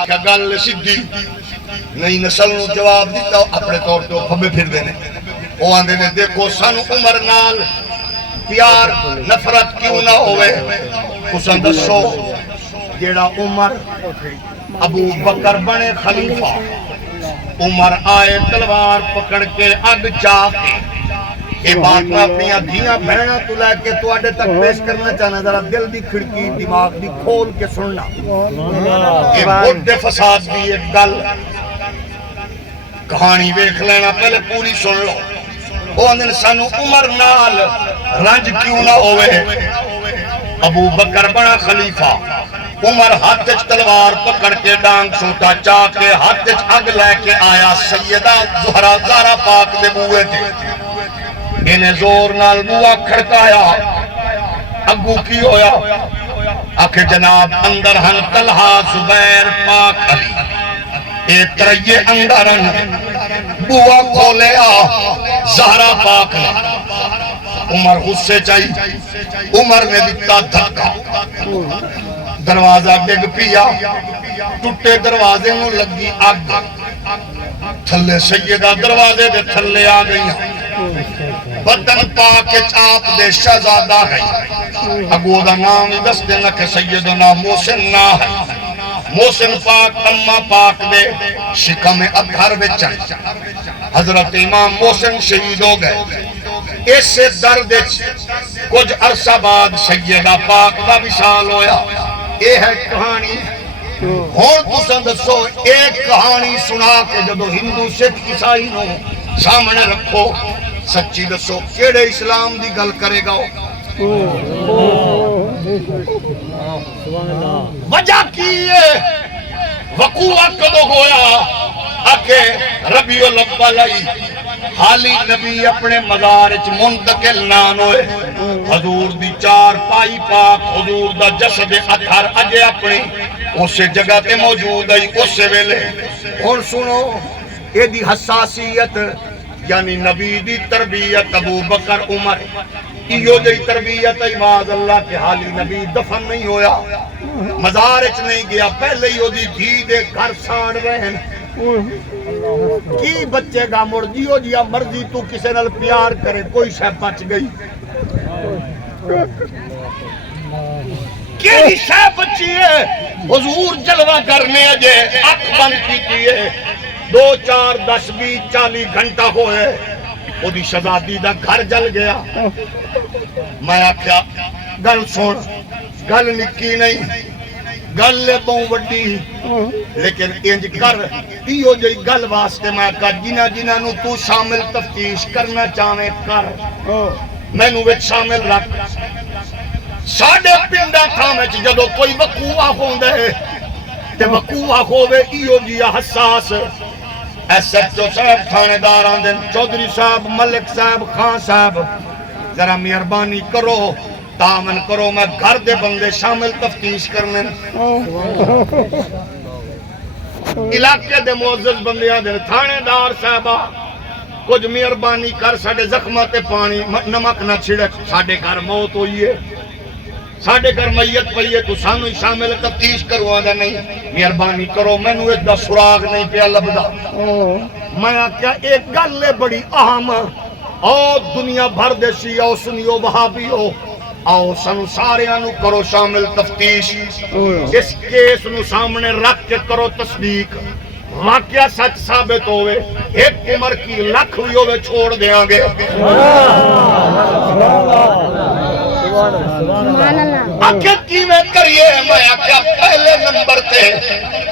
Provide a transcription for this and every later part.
کیا گل سیدھی نئی نسل نو جواب دیتا اپنے طور پہ پھبے پھر دینے وہ آندے نے دیکھو سن عمر نال پیار نفرت کیوں نہ ہوئے کسان دسو جیڑا عمر ابو بکر بنے خلیفہ عمر آئے تلوار پکڑ کے اگ چاہ یہ بات میں اپنی دھیاں بہنہ تو لے کے تو آڈے تک پیش کرنا چاہنا ذرا دل دی کھڑکی دماغ دی کھول کے سننا یہ بڑے فساد دی ایک گل کہانی دیکھ لینا پہلے پوری سن لو وہ اندر سانو عمر نال رنج کیوں نہ ہوئے ابو بکر بنا خلیفہ عمر ہاتھ تلوار پکڑ کے ڈانگ چھوٹا چاہ کے ہاتھ اگ لے کے آیا سیدہ زہرا زارا پاک دے بوئے تھے انہیں زور نال بوا کھڑکایا اگو کی ہویا آکھے جناب اندر ہن طلحہ زبیر پاک علی اے ترائیے اندرن بوا کھولے زہرا پاک نے عمر غصے چاہی عمر نے دیتا دھکا دروازہ ڈگ پیا ٹوٹے دروازے میں لگی آگ تھلے سیدہ دروازے دے تھلے آ گئی بدن پاک چاپ دے شہزادہ ہے اگو دا نام دس دینا کہ سیدنا محسن نہ ہے محسن پاک اممہ پاک دے شکم ادھر بچن حضرت امام محسن شہید ہو گئے اس سے درد کچھ عرصہ بعد سیدہ پاک کا وصال ہویا یہ ہے کہانی اور تسان دسو ایک کہانی سنا کے جب ہندو سکھ عیسائی نو سامنے رکھو سچی دسو کیڑے اسلام دی گل کرے گا وجہ کی وقوع کدو ہویا آکے ربیع الاول آئی حالی نبی اپنے مزارچ منتقل نان ہوئے حضور دی چار پائی پاک حضور دا جسد اطہر اجے اپنی اسے جگہ تے موجود آئی اسے ویلے اور سنو یہ دی حساسیت یعنی نبی دی تربیت ابو بکر عمر ایو جی تربیت معاذ اللہ کے حالی نبی دفن نہیں ہویا مزارچ نہیں گیا پہلے ہی دی دھی دے گھر ساڑ رہن کی بچے گا مرجیو جیا مرضی تو کسے نال پیار کرے کوئی شے بچ گئی کیڑی شے بچی ہے حضور جلوہ کرنے اجے اک بند کی کیے 2 4 10 20 40 گھنٹہ ہوئے وہ دی شہزادی دا گھر جل گیا میں آکھیا گل سن گل نکی نہیں گل لے بہوں وڈی لیکن انج کر ایو جی گل واسطے میں کہا جنہ جنہ نو تو شامل تفتیش کرنا چاہے کر میں نو وچ شامل رکھ ساڑھے پنڈا تھامچ جدو کوئی وقوع ہوندے تے وقوع ہوئے ایو جی حساس ایس ایچ او صاحب تھانے دار آندن چودھری صاحب ملک صاحب خان صاحب ذرا مہربانی کرو تامن کرو میں گھر دے بندے شامل تفتیش کرنے علاقے دے معزز بندیاں دے تھانے دار صاحبہ کچھ مہربانی کر ساڑھے زخمات پانی نمک نہ چھڑک ساڑھے گھر موت ہوئی ہے ساڑھے گھر میت پئیے تو سانو ہی شامل تفتیش کرو آدھا نہیں مہربانی کرو میں نو ایک دا سراغ نہیں پیا لبدا میں کیا ایک گل لے بڑی اہم او دنیا بھر دے شیعہ سنیو وہابی ہو آؤ سنو سارے آنو کرو شامل تفتیش اس کیس نو سامنے رکھ کے کرو تصدیق واقعہ سچ ثابت ہوئے ایک عمر کی لکھ ہوئی ہوئے چھوڑ دیاں گے آکھے کی میں کریے میں آکھے پہلے نمبر تے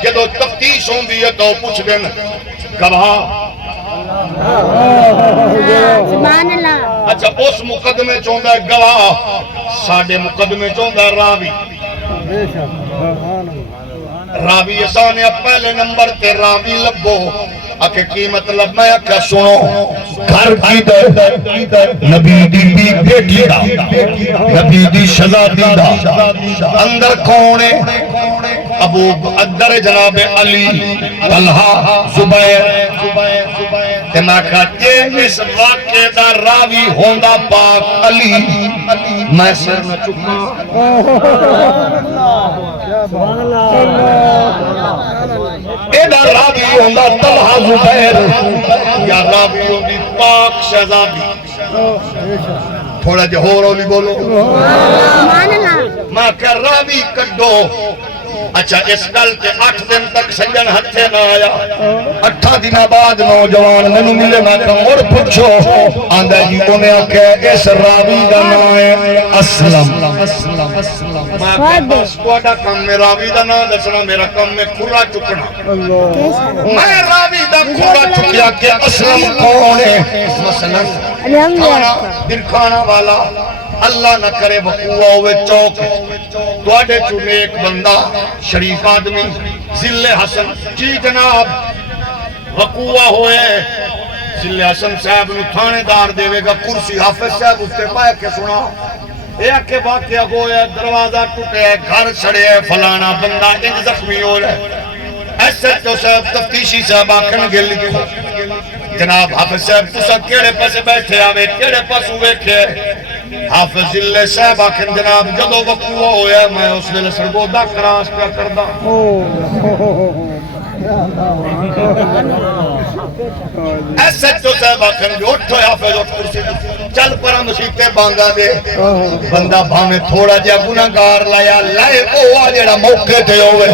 جدو تفتیش ہوں دی ہے تو پوچھ دیں گواہ اچھا اس مقدمے چوندہ ہے گواہ ساڑھے مقدمے چوندہ ہے راوی راوی اسانے پہلے نمبر تے راوی لبو آکھے کی مطلب میں آکھا سنو گھر کی دے نبی دی بیٹی دا نبی دی شہزادی دا اندر کونے ابو اندر جناب علی طلحہ زبیر تے میں کہا جے اس واقعے دا راوی ہوندا پاک علی میں سر نہ چکا اے دا راوی ہوندا طلحہ زبیر یا راوی ہوندی پاک شہزادی تھوڑا جو ہو رولی بولو میں کہا راوی کڈو اچھا اس گل کے 8 دن تک سجن ہتھے نہ آیا 8 دن بعد نوجوان مینوں ملے میں کہا مڑ پوچھو آندا جی انہیں آکھیا اس راوی دا نام ہے اسلم میں کہا بس تہاڈا کم ہے راوی دا نام دسنا میرا کم ہے کھلا چکنا میں راوی دا کھلا چکیا کہ اسلم کون ہے مثلا دل کھانا والا اللہ نہ کرے وقوع ہوئے چوک توڑے چونے ایک بندہ شریف آدمی ذل حسن جی جناب وقوع ہوئے ذل حسن صاحب نو تھانے دار دے گا کرسی حافظ صاحب اس سے پائے کے سنا ایک کے واقعہ ہویا دروازہ ٹوٹے ہے گھر چھڑے ہے فلانا بندہ انج زخمی ہو رہا ہے ایسے تو صاحب تفتیشی صاحب آکھن گے لکھو جناب حافظ صاحب تسا کیڑے پاسے بیٹھے آوے کیڑے پاس ہوئے کھے حافظ اللہ صاحب آکھن جناب جدو وقوع ہویا میں اس دل سرگودہ کراس پہ کردہ ایسے تو صاحب آکھن جو اٹھو حافظ اٹھ کرسی چل پرا مسیطے بانگا دے بندہ بھامے تھوڑا جا گناہگار لایا لائے او آ جڑا موقع تے ہوئے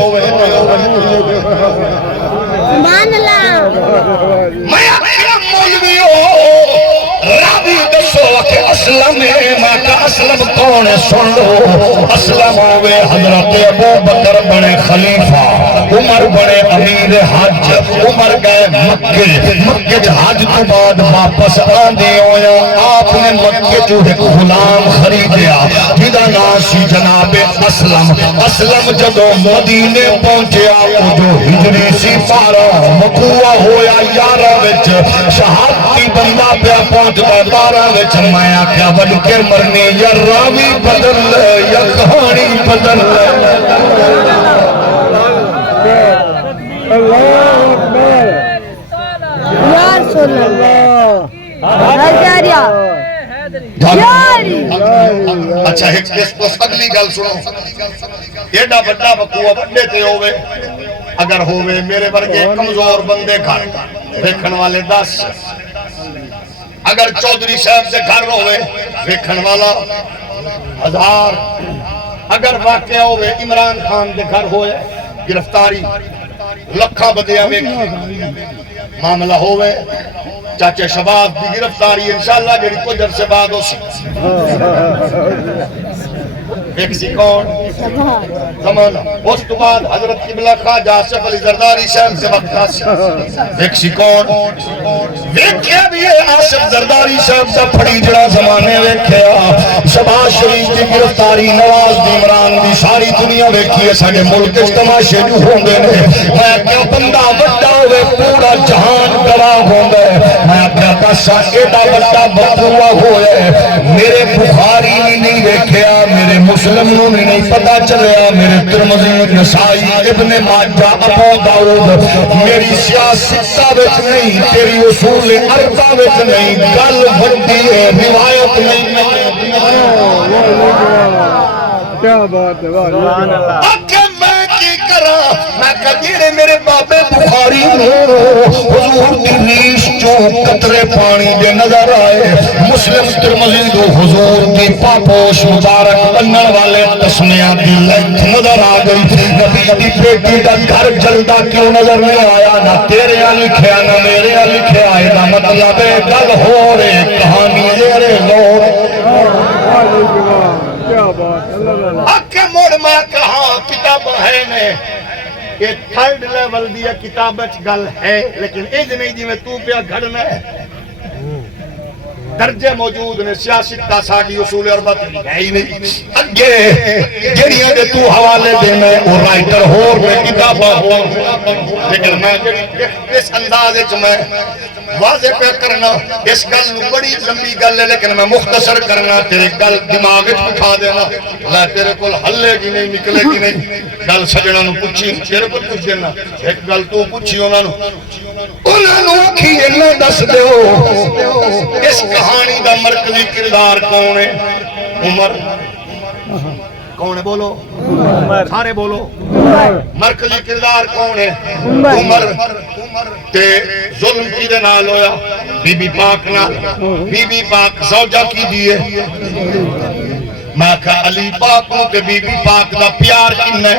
سبحان اللہ میں آکھیا مولوی راوی دسو کہ اسلم ہے میں کہا اسلم کون ہے سن لو اسلم ہوئے حضرت ابو بکر بنے خلیفہ عمر بنے امیر حج عمر گئے مکے حج تو بعد واپس آندے ہویا آپ نے مکے جو ایک غلام خریدیا جدا ناسی جناب اسلم جدو مدینے پہنچیا وہ جو ہجری سی پارا وقوع ہویا 11 وچ شہادتی بندہ پہ پہنچ بارہ وچ میں آکھیا بڑھ کے مرنی یا راوی بدل لے یا کہانی بدل لے اللہ اکبر یا رسول اللہ اچھا اس کو اگلی گل سنو ایڈا بڑا وقوع بڑے تے ہوئے اگر ہوئے میرے ورگے کمزور بندے گھر دیکھن والے 10 اگر چودھری صاحب سے گھر ہوئے دیکھن والا 1000 اگر واقعہ ہوئے عمران خان دے گھر ہوئے گرفتاری لکھا بدیا ویکھی معاملہ ہوئے چاچے شباب دی گرفتاری انشاءاللہ جڑی کچھ عرصے بعد ہو سی ایک سی کون زمانہ اس تو بعد حضرت قبلہ خواجہ آصف علی زرداری صاحب سے وقت آسی ایک سی کون ویکھیا بھی ہے آصف زرداری صاحب سے پھڑی جڑا زمانے ویکھیا شباز شریف کی گرفتاری نواز دی عمران دی ساری دنیا ویکھی ہے ساڑے ملک اس تماشے جو ہوں گے میں کیا بندہ بڑا ہوئے پورا جہان گڑا ہوں گے میں کیا پاسا ایڈا بڑا بقوع ہوئے میرے بخاری نہیں ویکھیا میرے مسلم نو نہیں پتا چلیا میرے ترمذی نسائی ابن ماجہ ابو داؤد میری سیاستہ وچ نہیں تیری اصول اربع وچ نہیں گل بڑی ہے روایت نہیں کیا بات ہے سبحان اللہ میں کہتے میرے بابے بخاری حضور کی ریش جو قطرے پانی دے نظر آئے مسلم ترمذی دو حضور کی پاپوش مبارک بنن والے تسمیہ دی لینت نظر آ گئی نبی دی بیٹی دا گھر جلدہ کیوں نظر نہیں آیا نہ تیرے لکھیا نہ میرے لکھیا ہے نہ مطلب گل ہو رہے کہانی رے لو کیا بات اکے موڑ میں کہا کتاب ہے نے کہ تھرڈ لیول دیا کتابچ گل ہے لیکن ایج نہیں جی میں تو پیا گھڑنا ہے درجے موجود نے سیاست کا ساڑی اصول عربت ہے ہی نہیں اگے جنیاں دے تو حوالے دینے اور رائٹر ہور میں کتابہ ہور لیکن میں اس اندازے چ میں واضح پہ کرنا اس گل بڑی لمبی گل ہے لیکن میں مختصر کرنا تیرے گل دماغ اٹھا دینا میں تیرے کو ہلے گی نہیں نکلے گی نہیں گل سجنہ نو پوچھی تیرے کو پوچھ دینا ایک گل تو پوچھی انہوں انہاں نوں آکھی اللہ دس دیو اس کہانی دا مرکزی کردار کون ہے؟ عمر کون ہے بولو سارے بولو مرکزی کردار کون ہے؟ عمر تے ظلم کی دے نال ہویا بی بی پاک نال بی بی پاک زوجہ کی دیئے میں کہا علی پاک نو تے بی بی پاک دا پیار کن ہے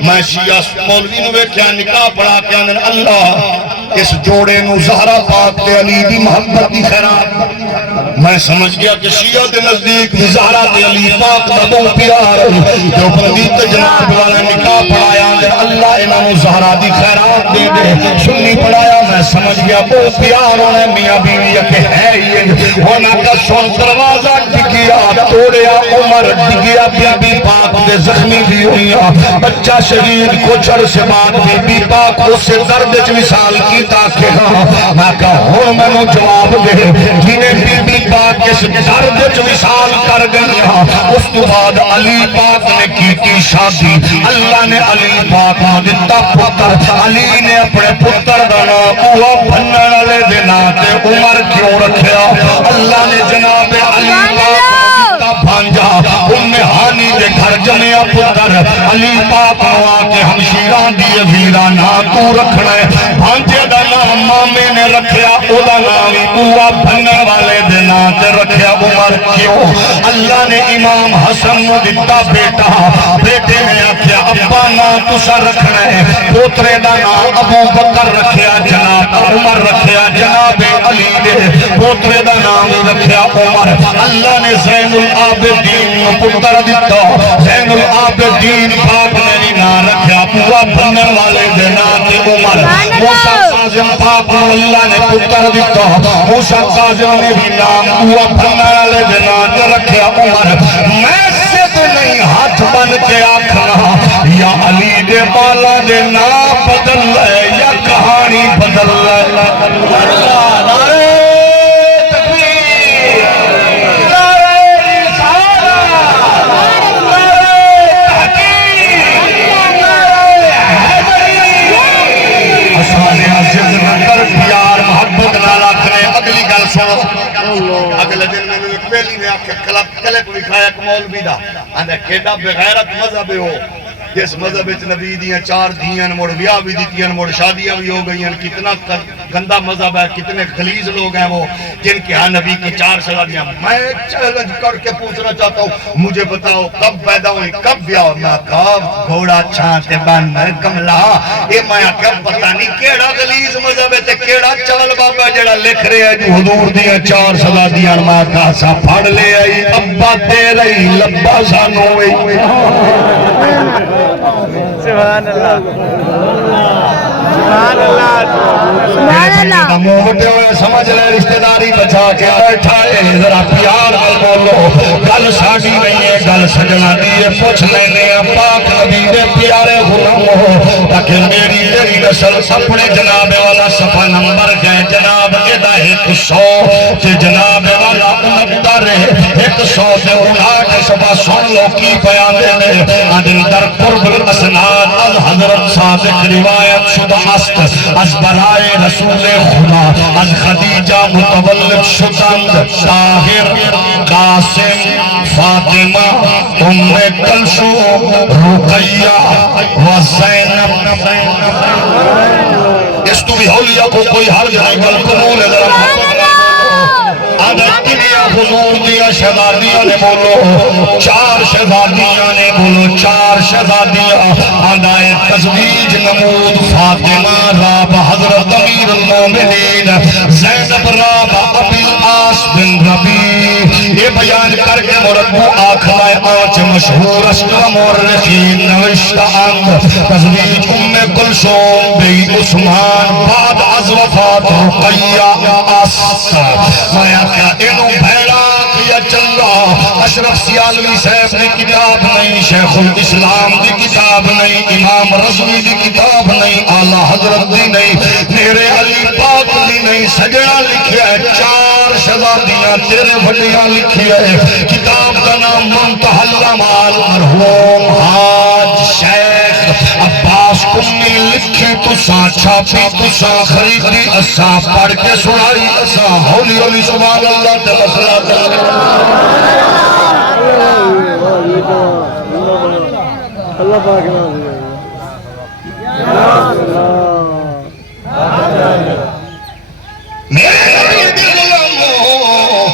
میں شیعہ مولوی نو کیا نکاح پڑھا کے اندر اللہ اس جوڑے نو زہرا پاک تے علی دی محبت دی خیرات میں سمجھ گیا کہ شیعہ دے نزدیک زہرا تے علی پاک دا بہت پیار جو بندیت جناب والا نکاح پڑھایا اندر اللہ انہوں نے زہرا دی خیرات دے دے سنی پڑھایا میں سمجھ گیا بہت پیار ہونے میاں بیوی کہ ہے یہ ہونا کا سن دروازہ ٹکیا توڑیا عمر ڈگیا بی بی پاک دے زخمی بھی ہوئیا بچہ شہید کچھ عرصے بعد بی بی پاک اس سے درد وصال کی تاکہ میں کہا ہوں میں نے جواب دے جنہیں بی بی پاک اس درد وصال کر گیا اس تو بعد علی پاک نے کی شادی اللہ نے علی پاک نے دیتا پتر علی نے اپنے پتر دانا وہ بھنن والے دینا تے عمر کیوں رکھیا اللہ نے جناب علی پاک بھانجا ہانی دے گھر جمعہ پتر علی پاک نوا کے ہمشیران دیئے ویرانا تو رکھنا ہے بھانجے دا نام مامے نے رکھیا او دا نام اوہ بھنن والے دینا تے رکھیا عمر کیوں اللہ نے امام حسن نو دیتا بیٹے نے آکھیا ابا نا تسا رکھنا ہے پوترے دا نام ابو بکر رکھیا جناب عمر رکھیا جناب علی دے پوترے دا نام رکھیا عمر اللہ نے زین العابدین پتر دیتا زین العابدین پاک نے نا رکھیا پورا بھنن والے دینا تے عمر موسیٰ قاظم پاک نے اللہ نے پتر دیتا موسیٰ قاظم نے بھی نام پورا بھنن والے دینا تے رکھیا عمر میں سے تو نہیں ہاتھ بن کے آکھنا یا علی دے بالا دے نام بدل لے یا کہانی بدل لے نعرہ اگلی گل سنو اگلے دن میں نے ایک پہلی نے آکھے کلپ لکھایا ایک مولوی دا اندھے کھیڑا بغیرت مذہب ہو جس مذہب اچھ نبی دیاں چار دیاں مڑ بیاہ بھی دیتیاں مڑ شادیاں بھی ہو گئیاں کتنا گندہ مذہب ہے کتنے خلیز لوگ ہیں وہ جن کے ہاں نبی کی چار شادیاں میں چیلنج کر کے پوچھنا چاہتا ہوں مجھے بتاؤ کب پیدا ہوئی کب بیاہ ہو میں کہا گھوڑا چھانتے بندر کملا اے میں کب پتہ نہیں کیڑا خلیز مذہب ہے تے کیڑا چال بابا جڑا لکھ رہے ہیں جو حضور دیاں چار شادیاں میں کہا سا پھڑ لے آئی ابا دے رہی لبا سانوئی سبحان اللہ سبحان اللہ سبحان اللہ موٹے ہوئے سمجھ لے رشتہ داری بچا کے بیٹھا ہے ذرا پیار میں بولو گل ساڑی نہیں ہے گل سجنا دیئے پوچھ لینے پاک نبی دے پیارے غلام ہو تاکہ میری تیری نسل اپنے جناب والا صفحہ نمبر گئے جناب ادا 100 کہ جناب والا امتر 100 سے اڑا کے صفحہ سن لو کی بیان دے آدھن در قرب الاسناد از حضرت صادق روایت شدہ است از برائے رسول خدا از خدیجہ متولد شدند طاہر قاسم فاطمہ ام کلثوم رقیہ و زینب اس تو بھی اولیاء کو کوئی حرج نہیں بل قبول ہے دنیا حضور دیا شہزادیاں نے بولو چار شہزادیاں نے بولو چار شہزادیاں آدھائے تزویج نمود فاطمہ راب حضرت امیر المومنین زینب راب ابی العاص بن ربی یہ بیان کر کے مربو آخرائے آج مشہور اشکر مورخین نوشتہ اند تزویج ام کلثوم بی عثمان بعد از وفات رقیہ آس مایا کیا انہوں بھیڑا کیا چلا اشرف سیالوی صاحب نے کتاب نہیں شیخ الاسلام دی کتاب نہیں امام رضوی دی کتاب نہیں اعلیٰ حضرت دی نہیں میرے علی پاک دی نہیں سجنا لکھیا ہے چار شہزادیاں تیرے وڈیاں لکھیا ہے کتاب کا نام منتہی الامال مرحوم حاج شیخ عباس کمی لکھی تو تساں چھاپی تساں خریدی اساں پڑھ کے سنائی اساں ہولی ہولی سبحان اللہ تے مسئلہ اللہ پاک نام دے میرے نبی دی غلاموں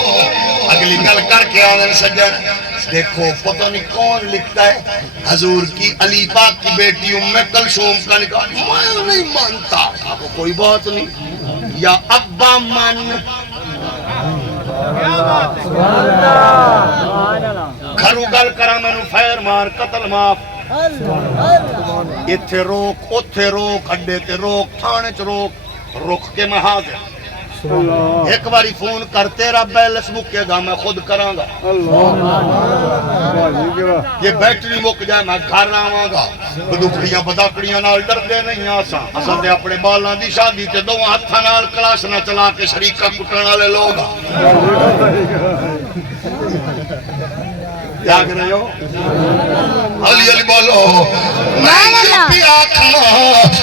اگلی گل کر کے آنن سجن دیکھو پتہ نہیں کون لکھتا ہے حضور کی علی پاک کی بیٹی ام کلثوم کا نکاح میں نہیں مانتا آپ کو کوئی بات نہیں یا ابا مان گھرو گل کرا میں نو فیر مار قتل معاف اتھے روک اتھے روک اڈے تے روک تھانے چ روک رک کے میں حاضر ایک باری فون کرتے رب بیلنس مکے گا میں خود کراں گا یہ بیٹری مک جائے میں گھر آواں گا بدکڑیاں بداکڑیاں نال ڈردے نہیں آساں اساں تے اپنے بالاں دی شادی تے دوواں ہتھاں نال کلاش نہ چلا کے شریکاں کٹن والے لوگ کیا کر رہے ہو علی علی بولو میں بھی آکھنا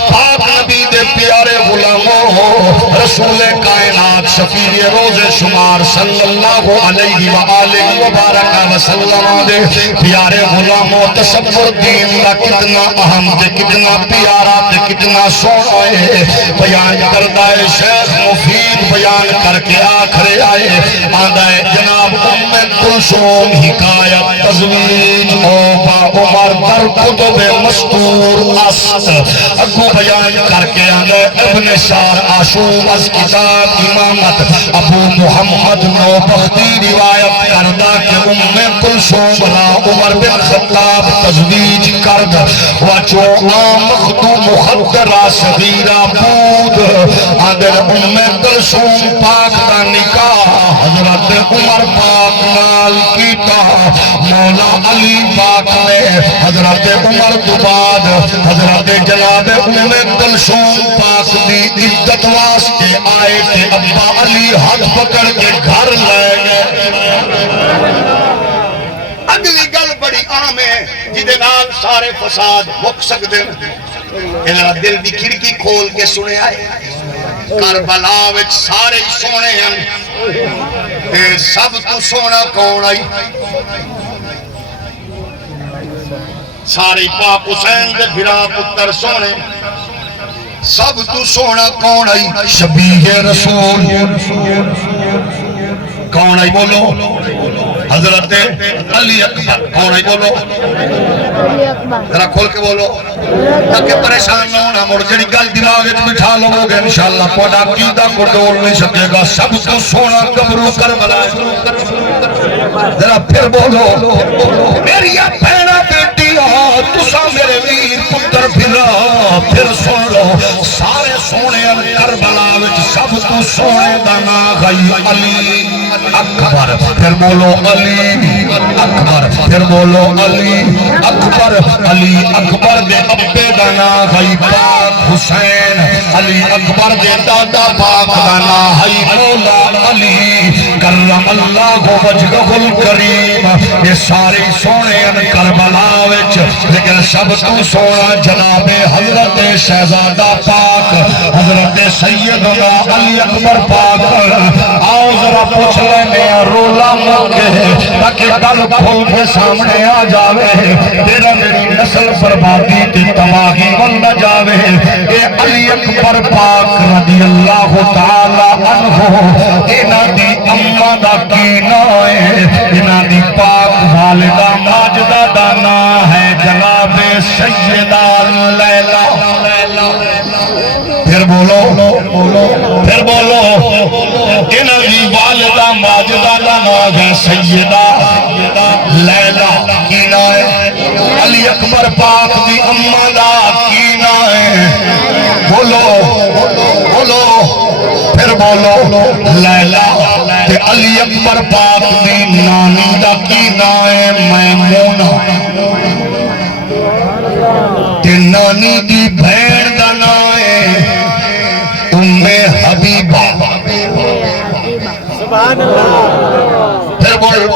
پاک نبی دے پیارے غلاموں رسول کائنات شفیع روز شمار صلی اللہ علیہ وآلہ وبارک وسلم دے پیارے غلاموں تصور دین کا کتنا اہم تے کتنا پیارا تے کتنا سونا ہے بیان کردہ ہے شیخ مفید بیان کر کے آخرے آئے آدھا ہے جناب ام کلثوم حکایت تزویج اوبا عمر در کتب مستور است اگو بیان کر کے آدھا ہے ابن شار عاشور از کتاب امامت ابو محمد نوبختی روایت کردہ کہ ام کلثوم را عمر بن خطاب تزویج کرد وچو آم مخدو مخدرہ صغیرہ بود آدھر ام کلثوم پاک دا نکاح حضرت عمر پاک نال کیتا مولا علی پاک نے حضرت عمر بعد حضرت جناب ام کلثوم پاک دی عزت واسطے آئے کہ ابا علی ہاتھ پکڑ کے گھر لے گئے اگلی گل بڑی عام ہے جدے نال سارے فساد مک سکتے ہیں دل دی کھڑکی کھول کے سنے آئے کربلا وچ سارے سونے ہیں سب تو سونا کون آئی سارے پاک حسین دے بھرا پتر سونے سب تو سونا کون آئی شبیہ رسول کون آئی بولو حضرت علی اکبر کون آئی بولو ذرا کھول کے بولو تاکہ پریشان نہ ہونا مڑ جڑی گل دماغ وچ بٹھا لو گے انشاءاللہ پوڈا عقیدہ کو ڈول نہیں سکے گا سب تو سونا قبرو کربلا ذرا پھر بولو میری بہنا بیٹی تساں میرے ویر پتر پھر سن لو سارے سونے کربلا وچ سب تو سونے دا نام گئی علی اکبر پھر بولو علی اکبر پھر بولو علی اکبر علی اکبر دے ابے دا نام گئی پاک حسین علی اکبر دے دادا پاک دا نام ہے مولا علی کرم اللہ وجہہ الکریم یہ سارے سونے کربلا وچ لیکن سب تو سونا جناب حضرت شہزادہ پاک حضرت سیدنا علی اکبر پاک آؤ ذرا پوچھ لینے رولا موقع تاکہ گل کھول کے سامنے آ جاوے تیرا میری نسل بربادی تے تباہی بن نہ جاوے اے علی اکبر پاک رضی اللہ تعالی عنہ انہاں دی اماں دا کی نام ہے انہاں دی پاک والدہ ماجدہ دا نام ہے جناب سیدہ لیلا پھر بولو پھر بولو انہاں دی والدہ ماجدہ دا نام ہے سیدہ لیلا کی نام ہے علی اکبر پاک دی اماں دا کی نام ہے بولو بولو پھر بولو لیلا تے علی اکبر پاک دی نانی دا کی نام ہے میمونہ تے نانی دی بھین دا نام ہے ام حبیبہ سبحان اللہ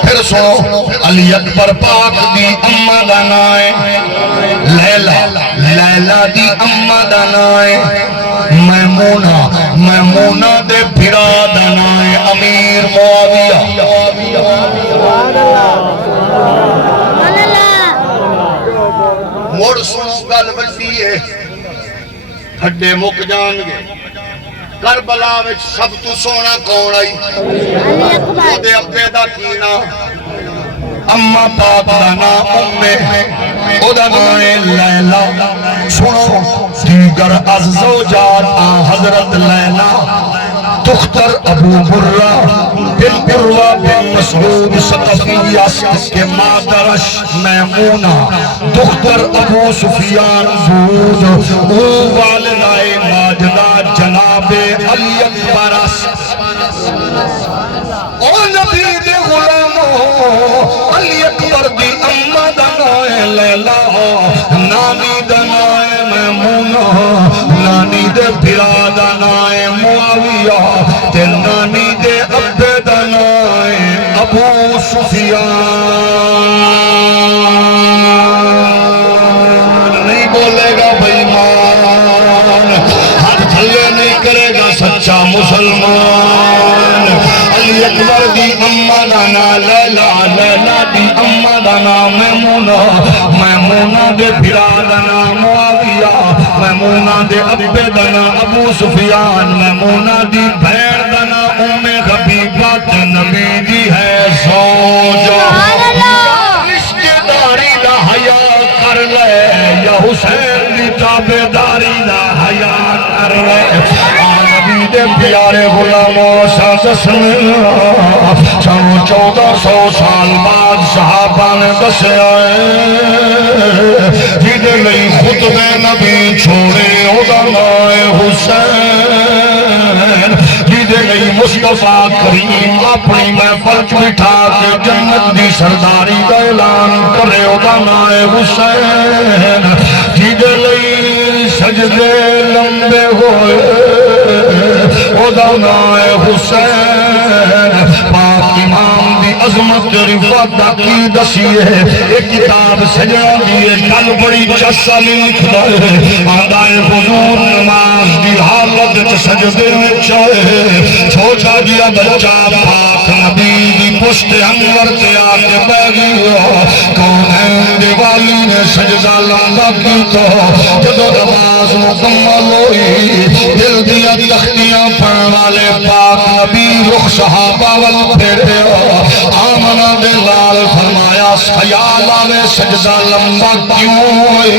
پھر سنو علی اکبر پاک دی اماں دا نام ہے لیلا لیلا دی اماں دا نام ہے میمونہ دے بھرا دا نام امیر معاویہ موڑ سنو گل بڑی ہے ہڈے مک جان گے کربلا وچ سب تو سونا کون آئی وہ دے ابے دا کینا اماں پاک دا نام امے او دا نام لیلہ سنو دیگر از زوجات حضرت لیلہ دختر ابو برہ بن عروہ بن مسعود ثقفی است کے مادرش میمونہ دختر ابو سفیان زود او والدہ ماجدہ جناب علی اکبر است او نبی دے غلامو علی اکبر دی امہ دا نام لیلہ نانی دا نام میمونہ نانی دے بھرا دا نام معاویہ تے نانی دے ابے دا نام ابو سفیان نہیں بولے گا بھائی مان ہاتھ تھلے نہیں کرے گا سچا مسلمان علی اکبر دی امہ دا نام لیلہ لیلہ دی امہ دا نام میمونہ میمونہ دے بھرا دا نام معاویہ میمونہ دے ابے دا نام ابو سفیان میمونہ دی بھین دا نام ام حبیبہ نبی دی ہے زوجہ رشتہ داری دا حیا کر لے یا حسین دی تابعداری دا حیا کر لے نبی دے پیارے غلاموں سازس سنو 1400 سال بعد صحابہ نے دسے آئے جیدے لئی خطب نبی چھوڑے او دا نام حسین جیدے لئی مصطفیٰ کریم اپنی محفل بٹھا کے جنت دی سرداری کا اعلان کرے او دا نام حسین جیدے لئی سجدے لمبے ہوئے او دا نام حسین پاک امام دی عظمت رفت کی دسیے ایک کتاب سجنا دیئے کل بڑی چسا لکھ دائے آدھائے حضور نماز دی حالت سجدے میں چاہے چھوٹا دیا بچہ پاک نبی دی پشت انور تے آتے بیگی کونین دیوالی نے سجدہ لمبا کی تو جدو نماز مکمل ہوئی دل دیا تختیاں پڑھ والے پاک نبی رخ صحابہ وال پھیرے آمنہ دلال فرمایا خیال آوے سجدہ لمبا کیوں ہوئے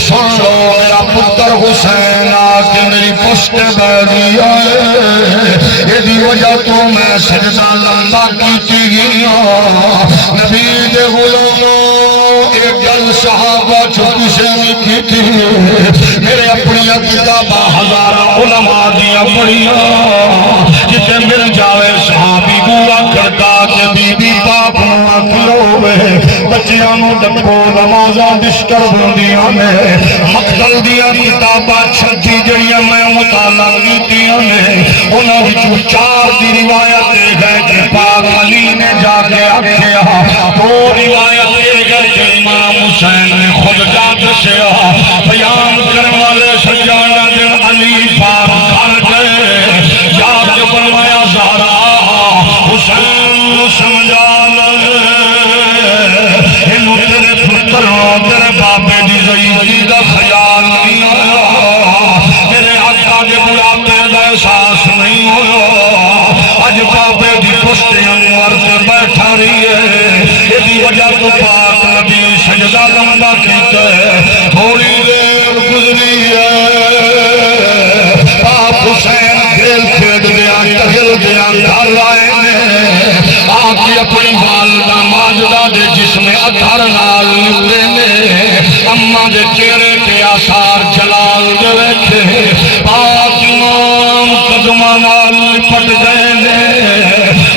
سن لو میرا پتر حسین آکے میری پشت بیدی آئے یہ دی وجہ تو میں سجدہ لمبا کیتی گیا نبی دے غلاموں ایک جل صحابہ چھوٹی سے نہیں کی میرے اپنی کتابہ ہزارہ علماء دیا پڑھیا جتے مل جاوے صحابی گورا کرتا کہ بی بی پاک نوا کلوے بچیاں نو ڈکو نمازاں بشکر بندیاں میں مقتل دیا کتابہ چھتی جڑیاں میں مطالعہ کیتیاں میں انہوں نے چار دی روایت دے گئے کہ پاک علی نے جا کے آکھیا دو روایت دے گئے کہ امام حسین نے خود جا دسیا بیان کرنے والے سجانہ دن علی پاک کھر گئے جا کے فرمایا زہرا حسین سمجھا لگے انہوں تیرے پتروں تیرے بابے دی زیدی دا خیال نہیں آیا میرے آقا کے بلاپے دا احساس نہیں ہویا آج بابے دی پشت انور سے بیٹھا رہی ہے یہ دی وجہ تو پاک نبی سجدہ لمبا کیتا ہے تھوڑی دیر گزری ہے پاک حسین کھیل کھیل دیا ٹہل دیا گھر آئے آکی اپنی والدہ ماجدہ دے جسم ادھر نال نکلے نے اممہ دے چہرے تے آثار جلال دے ویکھے پاک امام قدمہ نال پٹ گئے نے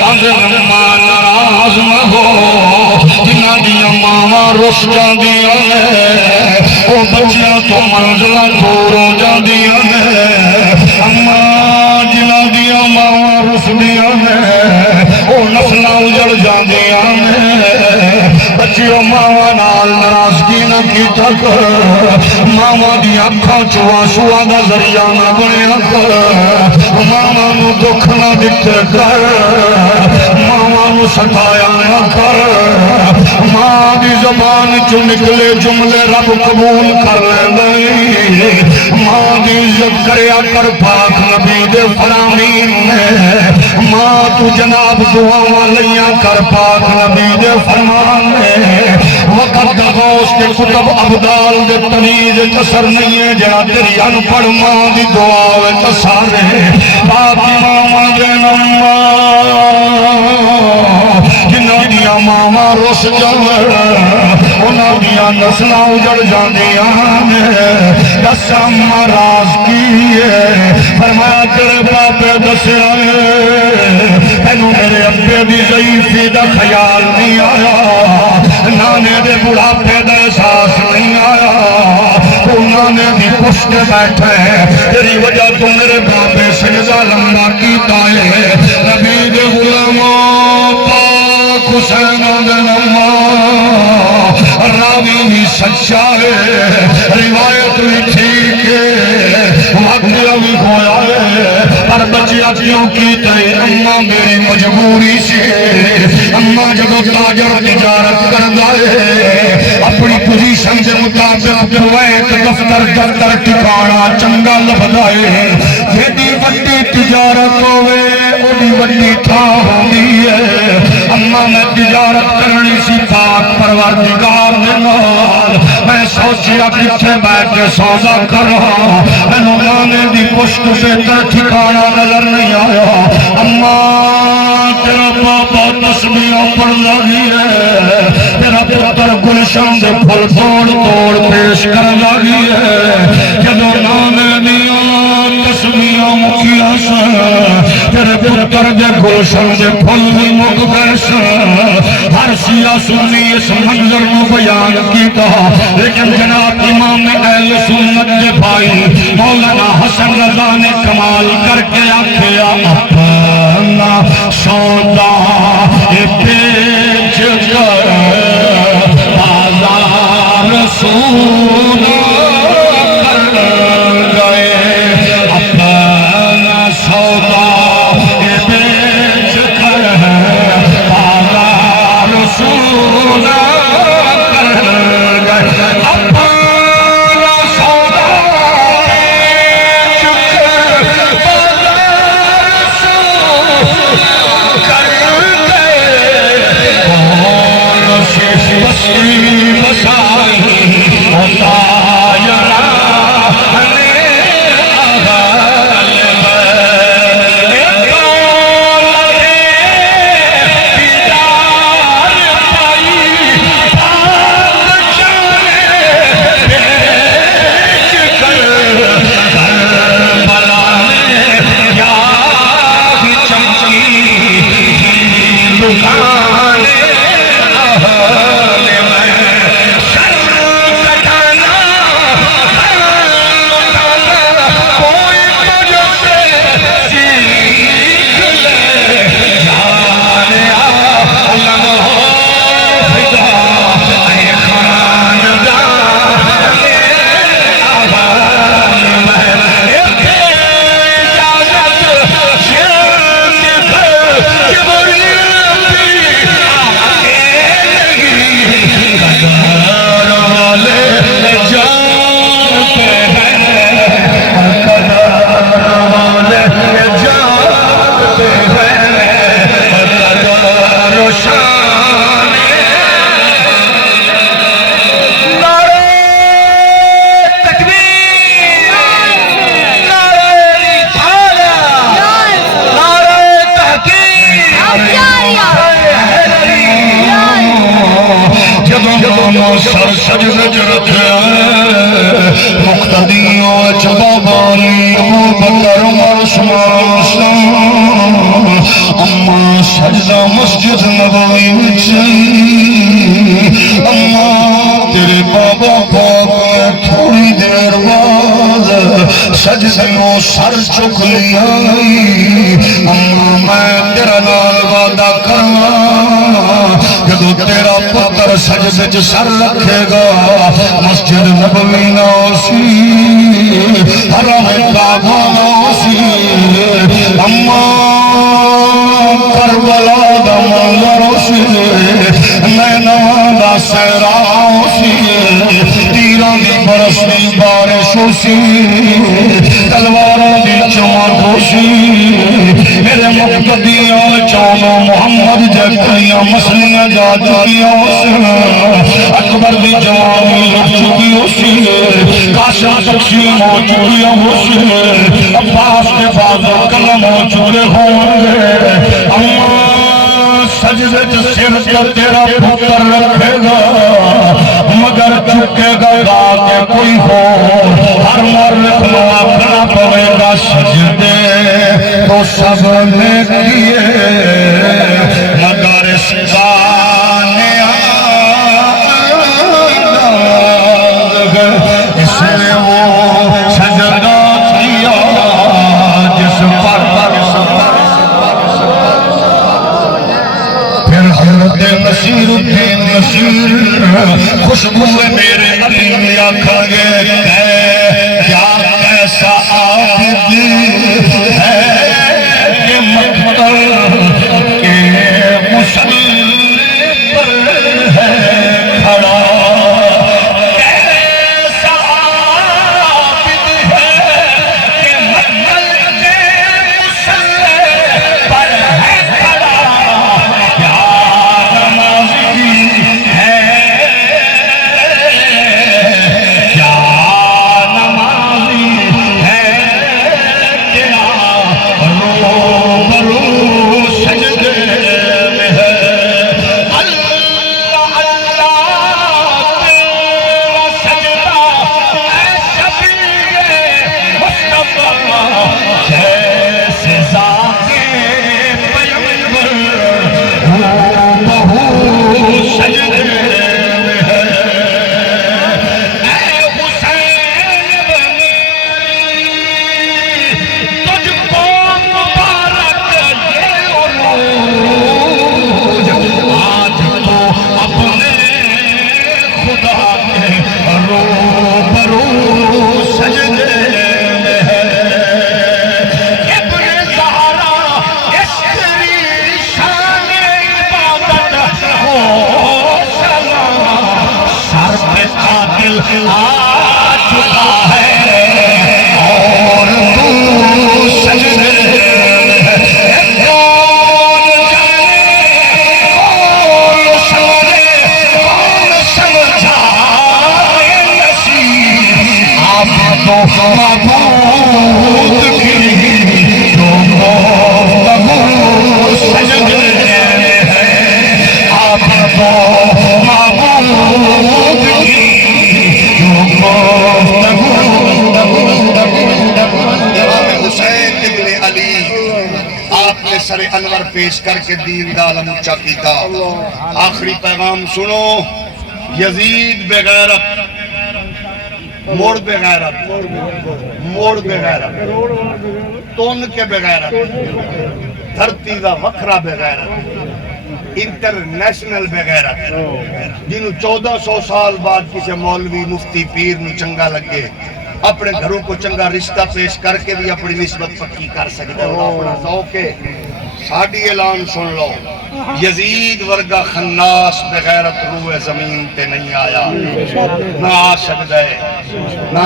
اگر اممہ ناراض نہ ہو جنہ دیا ماما رس جاندیاں نے وہ بچیاں تو منزلہ دور ہو جاندیاں نے اممہ جنہ دیا ماما رس دیاں نے وہ نسلہ اجڑ جاندیاں نے بچیوں ماما نال ناراضگی نہ کیتا کر ماما دی اکھاں چوں آنسواں دا ذریعہ نہ بنیا کر ماما نو دکھ نہ دتے کر ماما نو ستایا نہ کر ماں دی زبان چوں نکلے جملے رب قبول کر لے ماں دی عزت کریا کر پاک نبی دے فرامین میں ماں تو جناب دعاواں لیاں کر پاک نبی دے فرمان میں وقت دا غوث کے کتب ابدال دے تمیز کسر نہیں ہے جڑا تیری انپڑھ ماں دی دعا وے تسارے پاک ماما دے نمّا جنہاں دیا ماما رس جاوے انہاں دیا نسلہ اجڑ جاندیاں دسا مراز کیے فرمایا تیرے باپے دسے آئے تینوں میرے ابے دی ضعیفی دا خیال نہیں آیا نانے دے بڑھاپے دا احساس نہیں آیا نانے دی پشت بیٹھے تیری وجہ تو میرے باپے سجدہ لمبا کیتا ہے نبی دے غلاموں پاک حسین دے نمّا راوی بھی سچا ہے روایت بھی ٹھیک ہے واقعہ بھی کھویا ہے پر بچیا کیوں کی تے اماں میری مجبوری سے اماں جب تاجر تجارت کردا ہے اپنی پوزیشن کے مطابق کویت دفتر ٹھکانا چنگا لبھدا ہے جیڑی وڈی تجارت ہوے اودی وڈی تھاں ہوندی ہے اماں میں تجارت کرنی سی پاک پروردگار دے نال میں سوچیا کتھے بیٹھ کے سودا کرا مینوں نانے دی پشت بہتر ٹھکانا نظر نہیں آیا اماں تیرا بابا تسبیح پڑھ لگی ہے تیرا پتر گلشن دے پھل توڑ توڑ پیش کر لگی ہے جدوں نانے دیا تسبیح مکیا سن تیرے پتر دے گلشن دے پھل بھی مک گئے سن ہر شیعہ سنی اس منظر نو بیان کیتا لیکن جناب امام اہل سنت دے بھائی مولانا حسن رضا نے کمال کر کے آکھیا اپنا سودا بیچ کر بازار سونا کر گئے اپنا سودا بیچ کر بازار سونا کر گئے اپنا سودا بیچ کر بازار سونا کر گئے کون سے بسری بسائی ہوتا یرا سر سجد رکھا مقتدیوں چبابانی ابو بکر عمر عثمان اما سجدہ مسجد نبوی میں چلی اما تیرے بابا پاک میں تھوڑی دیر بعد سجدوں سر چک لیا اما میں تیرا نال وعدہ کرنا جدو تیرا پتر سجدے چ سر رکھے گا مسجد نبوی نوسی حرم کعبہ نوسی اما کربلا دا منظر سی میناں دا سہرا سی تیراں دی برستی بارش سی تلواراں دی چمک سی میرے مقتدیاں چونوں محمد جکیاں مسلیاں جا چکیاں اکبر دی جوانی لٹ چکی سی کاشا تقسیم ہو چکیاں سی عباس کے بعد قلم ہو چکے ہوں گے اما سجدے چ سر تے تیرا پتر رکھے گا مگر چکے گا کہ کوئی ہو ہر مرد کو اپنا پڑے گا سجدے تو سب نے کیے مگر اس گانے اس نے وہ سجدہ کیا جس پر نصیر الدین نصیر خوشبو میرے علی آنکھاں گے کیا کیسا عابد ہے کہ مقتل کے مسلح پر ہے کھڑا کیسا عابد ہے کہ مقتل کے مسلح پر ہے کھڑا کیا سر انور پیش کر کے دین دا عالم اونچا کیتا آخری پیغام سنو یزید بغیرت موڑ بغیرت موڑ بغیرت تون کے بغیرت دھرتی دا وکھرا بغیرت انٹرنیشنل بغیرت جنہوں 1400 سال بعد کسی مولوی مفتی پیر نو چنگا لگے اپنے گھروں کو چنگا رشتہ پیش کر کے بھی اپنی نسبت پکی کر سکتے ہو اپنا ذوق ہے ساڑھی اعلان سن لو یزید ورگا خناس بغیرت روح زمین تے نہیں آیا نہ آ سکتا ہے نہ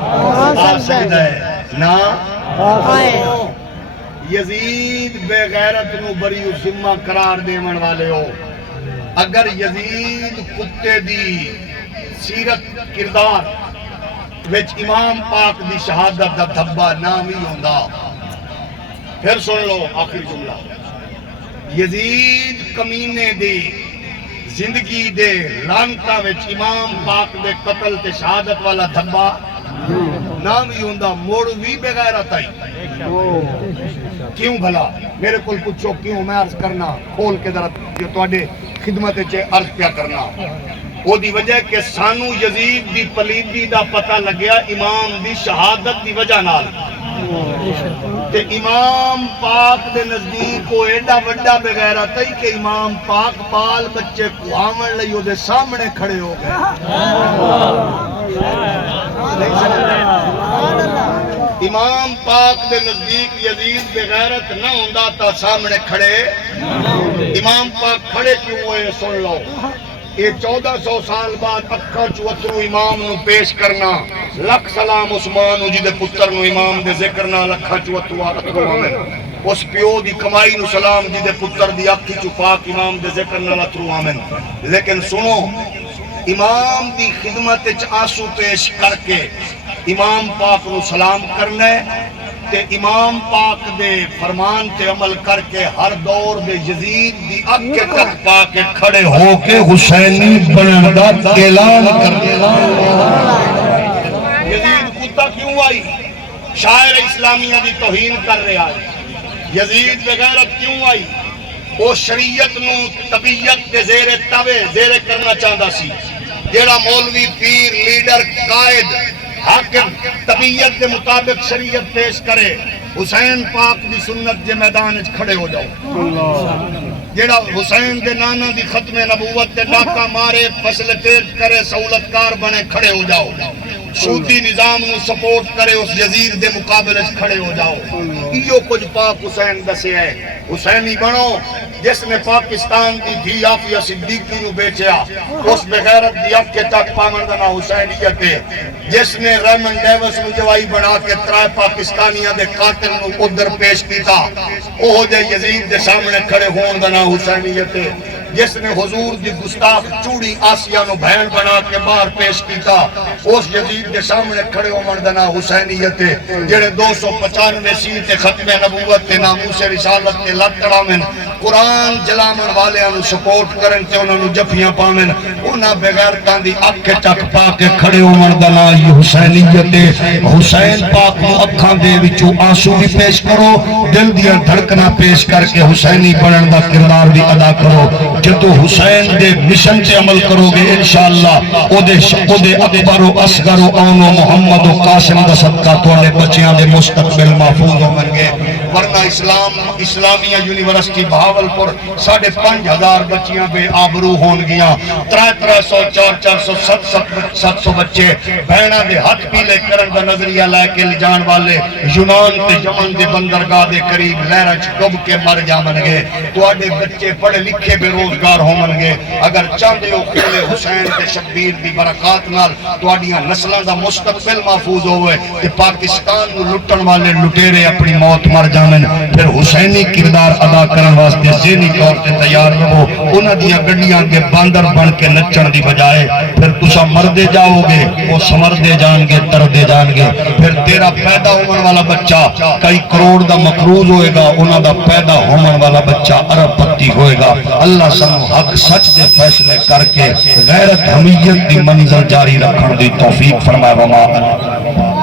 آ سکتا ہے نہ یزید بغیرت نو بری ذمہ قرار دیون والے ہو اگر یزید کتے دی سیرت کردار وچ امام پاک دی شہادت دا دھبا نام ہی ہوندا پھر سن لو آخری جملہ یزید کمینے دی زندگی دے لانتاں وچ امام پاک دے قتل تے شہادت والا دھبا نام ہی ہوندا موڑ بھی بغیرت آئی کیوں بھلا میرے کل پوچھو کیوں میں عرض کرنا کھول کے ذرا جو تواڈے خدمت وچ عرض کیا کرنا وہ دی وجہ کہ سانو یزید دی پلیدی دا پتہ لگیا امام دی شہادت دی وجہ نال تے امام پاک دے نزدیک وہ ایڈا وڈا بغیرت ہے کہ امام پاک بال بچے کو آمن لئی وہ دے سامنے کھڑے ہو گئے. امام پاک دے نزدیک یزید بغیرت نہ ہوندا تا سامنے کھڑے. امام پاک کھڑے کیوں ہوئے سن لو. یہ 1400 سال بعد اکھا چوترو امام نو پیش کرنا. لکھ سلام عثمان جی دے پتر نو امام دے ذکر نال اکھا چوترو اترو آمن. اس پیو دی کمائی نو سلام جی دے پتر دی اکھی چپاک امام دے ذکر نال اترو آمن. لیکن سنو امام دی خدمت وچ آنسو پیش کر کے امام پاک نو سلام کرنا ہے تے امام پاک دے فرمان تے عمل کر کے ہر دور دے یزید دی اکھے تک پا کے کھڑے ہو کے حسینی بنن دا اعلان کر دیا. یزید کتا کیوں آئی؟ شاعر اسلامیہ دی توہین کر رہا ہے. یزید بغیرت کیوں آئی؟ وہ شریعت نو طبیعت دے زیر توے زیر کرنا چاہتا سی. جیڑا مولوی پیر لیڈر قائد حاکم طبیعت دے مطابق شریعت پیش کرے حسین پاک دی سنت دے میدان وچ کھڑے ہو جاؤ. جیڑا حسین دے نانا دی ختم نبوت دے ڈاکہ مارے فیسلیٹیٹ کرے سہولتکار بنے کھڑے ہو جاؤ. سودی نظام نو سپورٹ کرے اس یزید دے مقابلے وچ کھڑے ہو جاؤ. ایو کچھ پاک حسین دسے ہے. حسینی بنو جس نے پاکستان دی دھی عافیہ صدیقی نو بیچیا. اس بغیرت دی اکھے تک پامن دا نام حسینیت ہے. جس نے ریمن ڈیوس نو جوائی بنا کے ترائے پاکستانیاں دے قاتل نو ادھر پیش کیتا اوہ دے یزید دے سامنے کھڑے ہون دا نام حسینیت ہے. جس نے حضور دی گستاخ چوڑی آسیہ نو بہن بنا کے باہر پیش کیتا اس یزید دے سامنے کھڑے ہون دا نام حسینیت ہے. جڑے 295 سیتے ختم نبوت تے ناموس رسالت تے لٹ تڑاویں قرآن جلامن والیاں نو سپورٹ کرن تے انہاں نو جفیاں پاویں انہاں بغیرتاں دی اکھ چک پا کے کھڑے ہون دا نام حسینیت ہے. حسین پاک نو اکھاں دے وچوں آنسو بھی پیش کرو دل دیاں دھڑکناں پیش کر کے حسینی بنن دا کردار بھی ادا کرو. جدو حسین دے مشن تے عمل کرو گے انشاءاللہ او دے اکبر و اصغر و اون و محمد و قاسم دا صدقہ تواڈے بچیاں دے مستقبل محفوظ ہون گے. ورنہ اسلامیہ یونیورسٹی بہاولپور 5,500 بچیاں بے آبرو ہون گیاں. 300 400 700 بچے بہناں دے ہاتھ پیلے کرن دا نظریہ لے کے جان والے یونان تے یمن دے بندرگاہ دے قریب لہراں چ ڈب کے مر جاون گے. تواڈے بچے پڑھے لکھے بے روزگار ہون گے. اگر چاہندے ہو کہ حسین تے شبیر دی برکات نال تواڈیاں نسلاں دا مستقبل محفوظ ہوئے تے پاکستان نو لٹن والے لٹیرے اپنی موت مر جاویں پھر حسینی کردار ادا کرن واسطے ذہنی طور تے تیار رہو. انہاں دیاں گڈیاں کے باندر بن کے نچن دی بجائے پھر تساں مردے جاؤ گے وہ سمردے جان گے تردے جان گے. پھر تیرا پیدا ہون والا بچہ کئی کروڑ دا مقروض ہوئے گا. انہاں دا پیدا ہون والا بچہ ارب پتی ہوئے گا. اللہ سانو حق سچ دے فیصلے کر کے غیرت حمیت دی منزل جاری رکھن دی توفیق فرمائے. وما